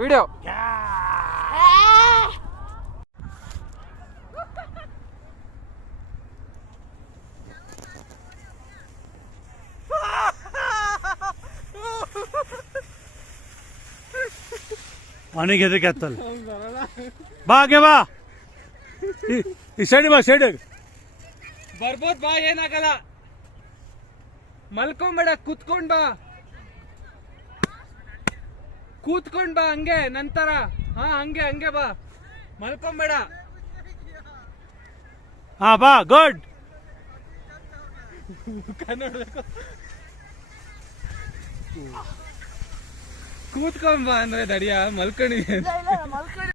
Video. ಅವನಿಗೆ ಹೆದರಿಕೆ ಆಗ್ತಲ್ಲ. ಬಾ ಹಾಗೆ ಬಾ, ಈ ಸೈಡ್ ಬಾ, ಸೈಡ್ ಬರ್ಬೋದು ಬಾ, ಏನಾಗಲ್ಲ. ಮಲ್ಕೊಂಬೇಡ, ಕೂತ್ಕೊಂಡ್ ಬಾ, ಕೂತ್ಕೊಂಡ್ ಬಾ ಹಂಗೆ ನಂತರ. ಹಾ ಹಂಗೆ ಹಂಗೆ ಬಾ, ಮಲ್ಕೊಂಬೇಡ. ಹಾ ಬಾ, ಗುಡ್. ನೋಡ್ಬೇಕು, ಕೂತ್ಕೊಂಡ್ ಬಾ ಅಂದ್ರೆ ದಡಿಯ ಮಲ್ಕೊಂಡಿದ್ದೀನಿ.